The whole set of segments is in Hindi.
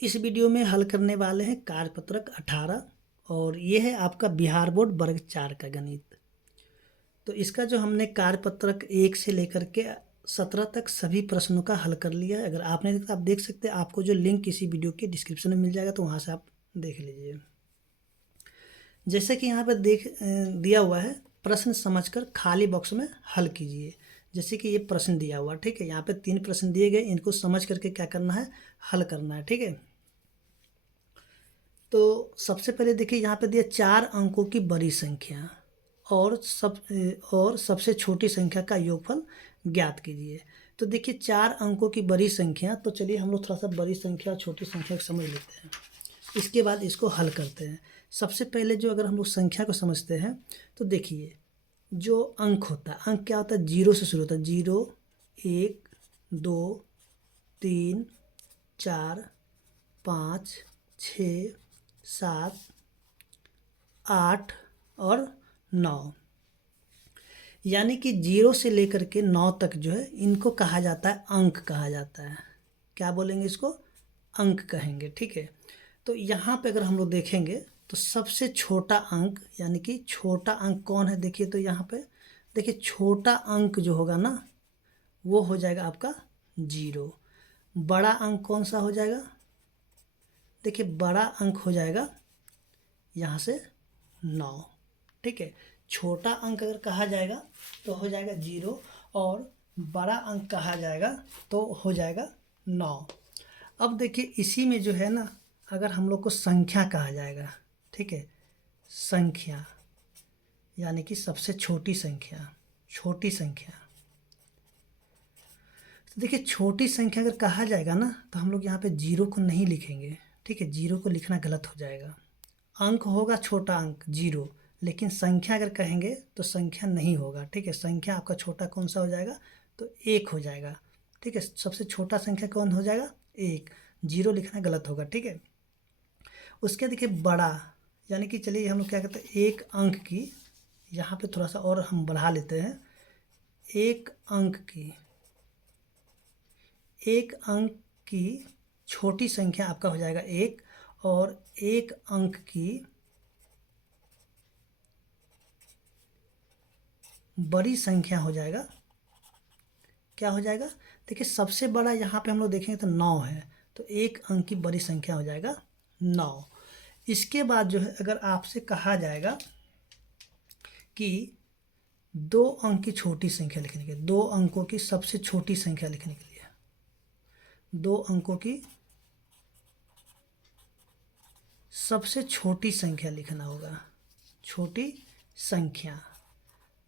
इस वीडियो में हल करने वाले हैं कार्यपत्रक 18 और ये है आपका बिहार बोर्ड वर्ग 4 का गणित। तो इसका जो हमने कार्यपत्रक 1 से लेकर के 17 तक सभी प्रश्नों का हल कर लिया है। अगर आपने देखा, आप देख सकते हैं, आपको जो लिंक इसी वीडियो के डिस्क्रिप्शन में मिल जाएगा, तो वहाँ से आप देख लीजिए। जैसे कि यहाँ पर दिया हुआ है, प्रश्न समझकर खाली बॉक्स में हल कीजिए। जैसे कि ये प्रश्न दिया हुआ, ठीक है, यहाँ पे 3 प्रश्न दिए गए, इनको समझ करके क्या करना है, हल करना है, ठीक है। तो सबसे पहले देखिए, यहाँ पे दिया 4 अंकों की बड़ी संख्या और सबसे छोटी संख्या का योगफल ज्ञात कीजिए। तो देखिए 4 अंकों की बड़ी संख्या, तो चलिए हम लोग थोड़ा सा बड़ी संख्या और छोटी संख्या को समझ लेते हैं, इसके बाद इसको हल करते हैं। सबसे पहले जो अगर हम लोग संख्या को समझते हैं, तो देखिए जो अंक होता है, अंक क्या होता है, 0 से शुरू होता है। 0, 1, 2, 3, 4, 5, 6, 7, 8 और 9। यानी कि 0 से लेकर के 9 तक जो है, इनको कहा जाता है अंक कहा जाता है। क्या बोलेंगे, इसको अंक कहेंगे, ठीक है। तो यहाँ पे अगर हम लोग देखेंगे, तो सबसे छोटा अंक, यानी कि छोटा अंक कौन है, देखिए तो यहाँ पे देखिए छोटा अंक जो होगा ना, वो हो जाएगा आपका 0। बड़ा अंक कौन सा हो जाएगा, देखिए बड़ा अंक हो जाएगा यहाँ से 9, ठीक है। छोटा अंक अगर कहा जाएगा तो हो जाएगा 0, और बड़ा अंक कहा जाएगा तो हो जाएगा 9। अब देखिए इसी में जो है ना, अगर हम लोग को संख्या कहा जाएगा, ठीक है, संख्या यानी कि सबसे छोटी संख्या, छोटी संख्या। तो देखिए छोटी संख्या अगर कहा जाएगा ना, तो हम लोग यहाँ पे 0 को नहीं लिखेंगे, ठीक है, 0 को लिखना गलत हो जाएगा। अंक होगा छोटा अंक 0, लेकिन संख्या अगर कहेंगे तो संख्या नहीं होगा, ठीक है। संख्या आपका छोटा कौन सा हो जाएगा, तो 1 हो जाएगा, ठीक है। सबसे छोटा संख्या कौन हो जाएगा, 1। 0 लिखना गलत होगा, ठीक है। उसके देखिए बड़ा, यानी कि चलिए हम लोग क्या करते हैं, एक अंक की, यहाँ पे थोड़ा सा और हम बढ़ा लेते हैं, एक अंक की, एक अंक की छोटी संख्या आपका हो जाएगा 1, और एक अंक की बड़ी संख्या हो जाएगा, क्या हो जाएगा, देखिए सबसे बड़ा यहाँ पे हम लोग देखेंगे तो 9 है, तो एक अंक की बड़ी संख्या हो जाएगा 9। इसके बाद जो है, अगर आपसे कहा जाएगा कि 2 अंक की छोटी संख्या लिखने के लिए, 2 अंकों की सबसे छोटी संख्या लिखने के लिए, 2 अंकों की सबसे छोटी संख्या लिखना होगा, छोटी संख्या।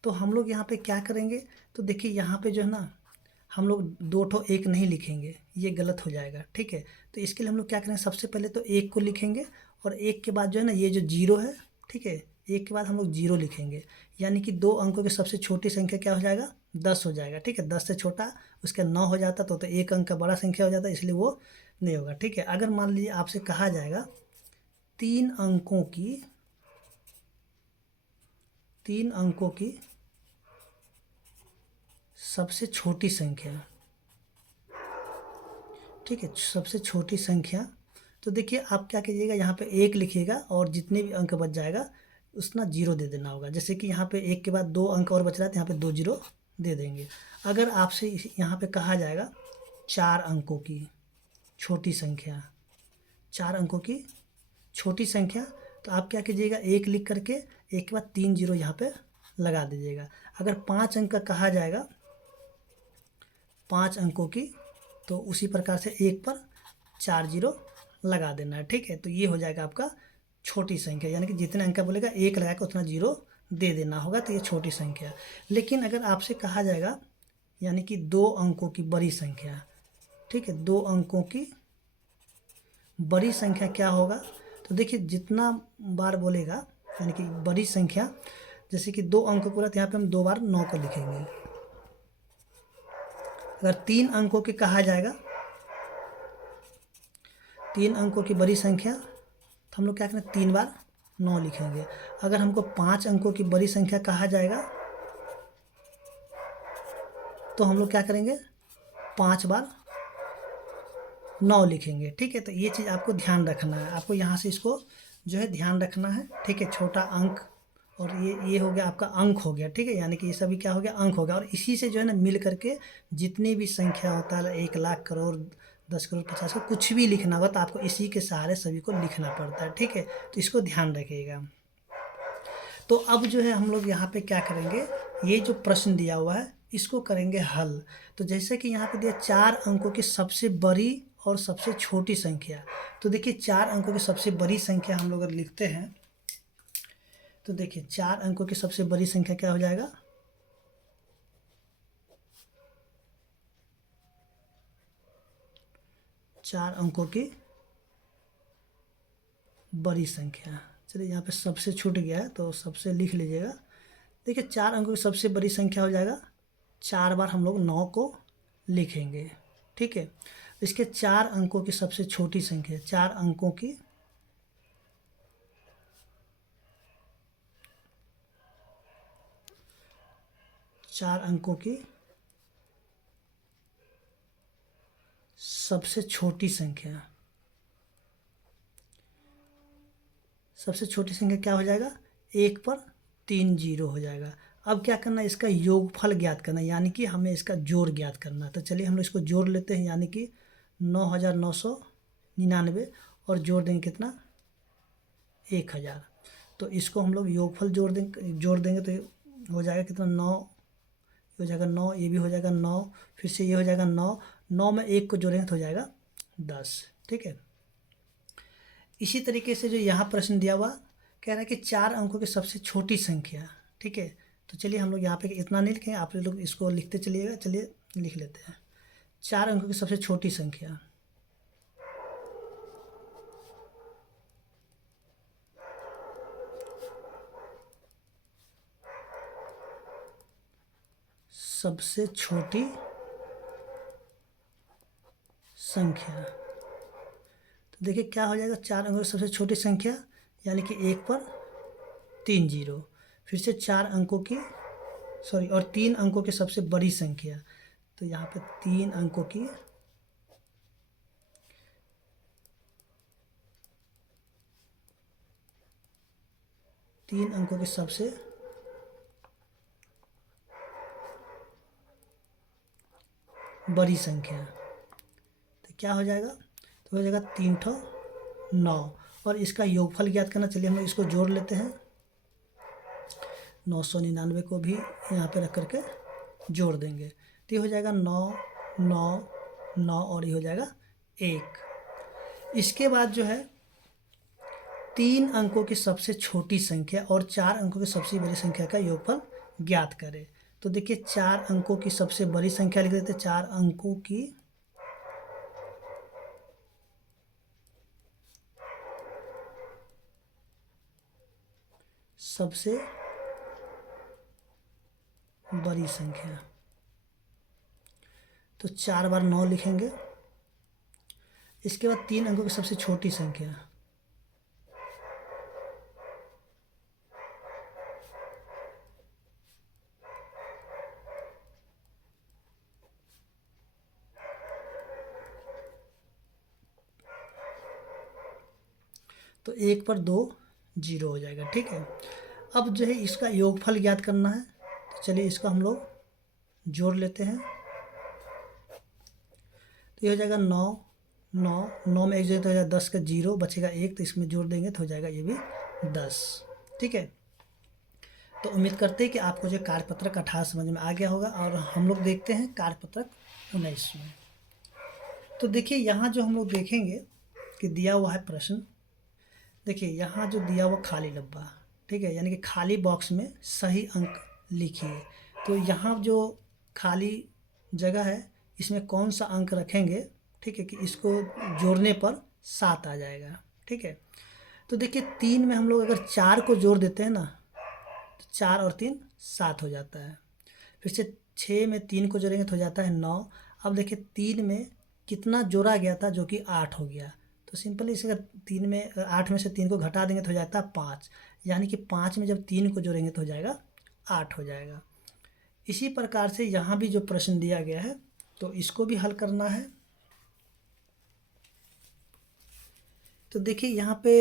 तो हम लोग यहाँ पे क्या करेंगे, तो देखिए यहाँ पे जो है ना, हम लोग 2 ठो 1 नहीं लिखेंगे, ये गलत हो जाएगा, ठीक है। तो इसके लिए हम लोग क्या करेंगे, सबसे पहले तो 1 को लिखेंगे, और 1 के बाद जो है ना, ये जो 0 है, ठीक है, 1 के बाद हम लोग 0 लिखेंगे। यानी कि 2 अंकों की सबसे छोटी संख्या क्या हो जाएगा, 10 हो जाएगा, ठीक है। 10 से छोटा उसका 9 हो जाता तो 1 अंक का बड़ा संख्या हो जाता, इसलिए वो नहीं होगा, ठीक है। अगर मान लीजिए आपसे कहा जाएगा 3 अंकों की, 3 अंकों की सबसे छोटी संख्या, ठीक है, सबसे छोटी संख्या। तो देखिए आप क्या कीजिएगा, यहाँ पे 1 लिखिएगा, और जितने भी अंक बच जाएगा उतना 0 दे देना होगा। जैसे कि यहाँ पे 1 के बाद 2 अंक और बच रहा है, तो यहाँ पे 2 0 दे देंगे। अगर आपसे यहाँ पे कहा जाएगा 4 अंकों की छोटी संख्या, 4 अंकों की छोटी संख्या, तो आप क्या कीजिएगा, 1 लिख करके 1 के बाद 3 0 यहाँ पे लगा दीजिएगा। अगर 5 अंक का कहा जाएगा, 5 अंकों की, तो उसी प्रकार से 1 पर 4 0 लगा देना है, ठीक है। तो ये हो जाएगा आपका छोटी संख्या, यानी कि जितने अंक का बोलेगा 1 लगा के उतना 0 दे देना होगा, तो ये छोटी संख्या। लेकिन अगर आपसे कहा जाएगा, यानी कि 2 अंकों की बड़ी संख्या, ठीक है, 2 अंकों की बड़ी संख्या क्या होगा, तो देखिए जितना बार बोलेगा, यानी कि बड़ी संख्या, जैसे कि 2 अंक पूरा, तो यहाँ पे हम 2 बार 9 को लिखेंगे। अगर 3 अंकों की कहा जाएगा, 3 अंकों की बड़ी संख्या, तो हम लोग क्या करें, 3 बार 9 लिखेंगे। अगर हमको 5 अंकों की बड़ी संख्या कहा जाएगा, तो हम लोग क्या करेंगे, 5 बार 9 लिखेंगे। ठीक है, तो ये चीज़ आपको ध्यान रखना है, आपको यहाँ से इसको जो है ध्यान रखना है। ठीक है, छोटा अंक, और ये हो गया आपका अंक हो गया। ठीक है, यानी कि ये सभी क्या हो गया, अंक हो गया। और इसी से जो है ना मिल करके जितनी भी संख्या होता है, 1 लाख, करोड़, 10 करोड़, 50 करोड़, कुछ भी लिखना होगा तो आपको इसी के सहारे सभी को लिखना पड़ता है। ठीक है, तो इसको ध्यान रखिएगा। तो अब जो है हम लोग यहाँ पे क्या करेंगे, ये जो प्रश्न दिया हुआ है इसको करेंगे हल। तो जैसे कि यहाँ पे दिया 4 अंकों की सबसे बड़ी और सबसे छोटी संख्या। तो देखिए 4 अंकों की सबसे बड़ी संख्या हम लोग अगर लिखते हैं तो देखिए 4 अंकों की सबसे बड़ी संख्या क्या हो जाएगा, 4 अंकों की बड़ी संख्या। चलिए यहाँ पे सबसे छूट गया है तो सबसे लिख लीजिएगा। देखिए 4 अंकों की सबसे बड़ी संख्या हो जाएगा, 4 बार हम लोग 9 को लिखेंगे। ठीक है, इसके 4 अंकों की सबसे छोटी संख्या, 4 अंकों की सबसे छोटी संख्या, सबसे छोटी संख्या क्या हो जाएगा, 1 पर 3 जीरो हो जाएगा। अब क्या करना है, इसका योगफल ज्ञात करना है, यानी कि हमें इसका जोड़ ज्ञात करना है। तो चलिए हम लोग इसको जोड़ लेते हैं, यानी कि 9,999, और जोड़ देंगे कितना, 1,000। तो इसको हम लोग योगफल जोड़ देंगे तो हो जाएगा कितना, 9 हो जाएगा 9, ये भी हो जाएगा 9, फिर से ये हो जाएगा 9, 9 में 1 को जोड़ेंगे तो हो जाएगा 10। ठीक है, इसी तरीके से जो यहाँ प्रश्न दिया हुआ कह रहा है कि 4 अंकों की सबसे छोटी संख्या। ठीक है, तो चलिए हम लोग यहाँ पे इतना नहीं लिखेंगे, आप लोग इसको लिखते चलिएगा। चलिए लिख लेते हैं, 4 अंकों की सबसे छोटी संख्या, सबसे छोटी संख्या। तो देखिए क्या हो जाएगा, 4 अंकों की सबसे छोटी संख्या यानी कि 1 पर 3 जीरो, फिर से 4 अंकों की और 3 अंकों की सबसे बड़ी संख्या। तो यहाँ पे 3 अंकों की सबसे बड़ी संख्या। तो क्या हो जाएगा, तो हो जाएगा 3 ठो 9, और इसका योगफल ज्ञात करना। चलिए हम लोग इसको जोड़ लेते हैं, 999 को भी यहाँ पे रख करके जोड़ देंगे तो ये हो जाएगा 9, 9, 9, और ये हो जाएगा 1। इसके बाद जो है 3 अंकों की सबसे छोटी संख्या और 4 अंकों की सबसे बड़ी संख्या का योगफल ज्ञात करें। तो देखिए 4 अंकों की सबसे बड़ी संख्या लिख देते हैं, 4 अंकों की सबसे बड़ी संख्या। तो 4 बार 9 लिखेंगे। इसके बाद 3 अंकों की सबसे छोटी संख्या, तो 1 पर 2 जीरो हो जाएगा। ठीक है, अब जो है इसका योगफल ज्ञात करना है। तो चलिए इसका हम लोग जोड़ लेते हैं। तो ये हो जाएगा 9, 9, 9 में 1 जोड़े तो हो जाएगा 10 का जीरो, बचेगा 1, तो इसमें जोड़ देंगे तो हो जाएगा ये भी 10। ठीक है, तो उम्मीद करते हैं कि आपको जो कार्यपत्रक 18 समझ में आ गया होगा। और हम लोग देखते हैं कार्यपत्रक 19 में। तो देखिए यहाँ जो हम लोग देखेंगे कि दिया हुआ है प्रश्न, देखिए यहाँ जो दिया हुआ खाली डब्बा, ठीक है, यानी कि खाली बॉक्स में सही अंक लिखिए। तो यहाँ जो खाली जगह है इसमें कौन सा अंक रखेंगे, ठीक है, कि इसको जोड़ने पर 7 आ जाएगा। ठीक है, तो देखिए 3 में हम लोग अगर 4 को जोड़ देते हैं ना, तो 4 और 3 7 हो जाता है। फिर से 6 में 3 को जोड़ेंगे तो हो जाता है 9। अब देखिए 3 में कितना जोड़ा गया था, जो कि 8 हो गया। तो सिंपली इसे अगर 3 में 8 में से 3 को घटा देंगे तो हो जाता है 5, यानी कि 5 में जब 3 को जोड़ेंगे तो हो जाएगा 8 हो जाएगा। इसी प्रकार से यहाँ भी जो प्रश्न दिया गया है तो इसको भी हल करना है। तो देखिए यहाँ पे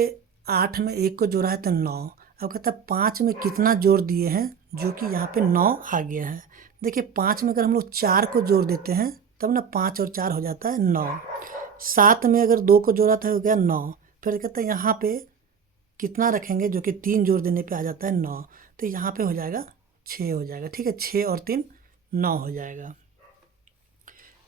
8 में 1 को जोड़ा है तो 9। अब कहता है 5 में कितना जोड़ दिए हैं, जो कि यहाँ पे 9 आ गया है। देखिए 5 में अगर हम लोग 4 को जोड़ देते हैं तब ना 5 और 4 हो जाता है 9। 7 में अगर 2 को जोड़ा था हो गया 9। फिर कहता है यहाँ पे कितना रखेंगे, जो कि 3 जोड़ देने पे आ जाता है 9। तो यहाँ पे हो जाएगा 6 हो जाएगा। ठीक है, 6 और 3 9 हो जाएगा।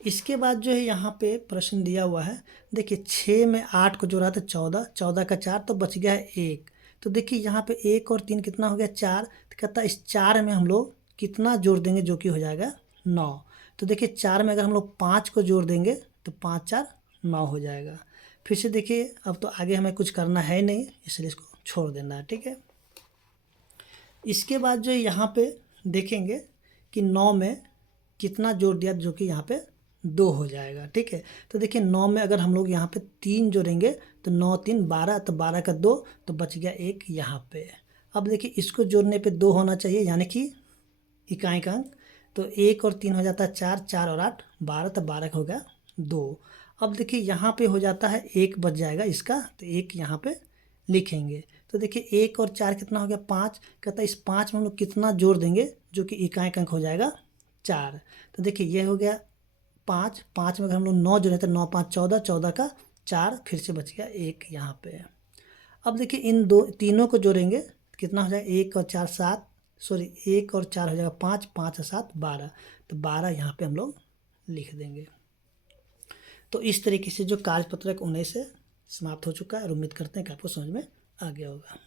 इसके बाद जो है यहाँ पे प्रश्न दिया हुआ है। देखिए 6 में 8 को जोड़ा तो 14, 14 का 4 तो बच गया है 1। तो देखिए यहाँ पे 1 और 3 कितना हो गया 4। तो कहता है इस 4 में हम लोग कितना जोड़ देंगे, जो कि हो जाएगा 9। तो देखिए 4 में अगर हम लोग 5 को जोड़ देंगे तो 5 4 9 हो जाएगा। फिर से देखिए, अब तो आगे हमें कुछ करना है नहीं, इसलिए इसको छोड़ देना है। ठीक है, इसके बाद जो यहाँ पे देखेंगे कि 9 में कितना जोड़ दिया, जो कि यहाँ पे 2 हो जाएगा। ठीक है, तो देखिए 9 में अगर हम लोग यहाँ पे 3 जोड़ेंगे तो 9 3 12, तो 12 का 2 तो बच गया 1 यहाँ पे। अब देखिए इसको जोड़ने पे 2 होना चाहिए, यानी कि इकाई का अंक। तो 1 और 3 हो जाता है 4, 4 और 8 12, तो 12 का हो गया 2। अब देखिए यहाँ पे हो जाता है 1 बच जाएगा इसका, तो 1 यहाँ पे लिखेंगे। तो देखिए 1 और 4 कितना हो गया 5। कहता है इस 5 में हम लोग कितना जोड़ देंगे, जो कि इकाई का अंक हो जाएगा 4। तो देखिए ये हो गया 5, 5 में अगर हम लोग 9 जोड़े तो 9 5 14, 14 का 4, फिर से बच गया 1 यहाँ पे। अब देखिए इन तीनों को जोड़ेंगे तो कितना हो जाएगा 1 और 4 7, सॉरी 1 और 4 हो जाएगा 5, 5 और 7 12, तो 12 यहाँ पे हम लोग लिख देंगे। तो इस तरीके से जो कार्यपत्रक 19 से समाप्त हो चुका है, और उम्मीद करते हैं कि आपको समझ में आ गया होगा।